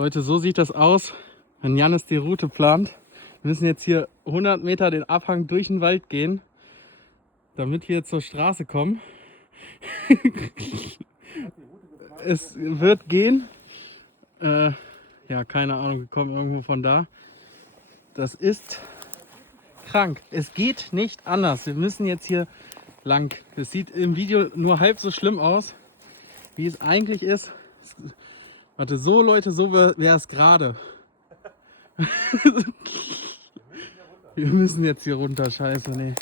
Leute, so sieht das aus, wenn Jannis die Route plant. Wir müssen jetzt hier 100 Meter den Abhang durch den Wald gehen, damit wir zur Straße kommen. Es wird gehen. Ja, keine Ahnung, wir kommen irgendwo von da. Das ist krank. Es geht nicht anders. Wir müssen jetzt hier lang. Es sieht im Video nur halb so schlimm aus, wie es eigentlich ist. Warte, so Leute, so wäre es gerade. Wir müssen jetzt hier runter, scheiße, nee.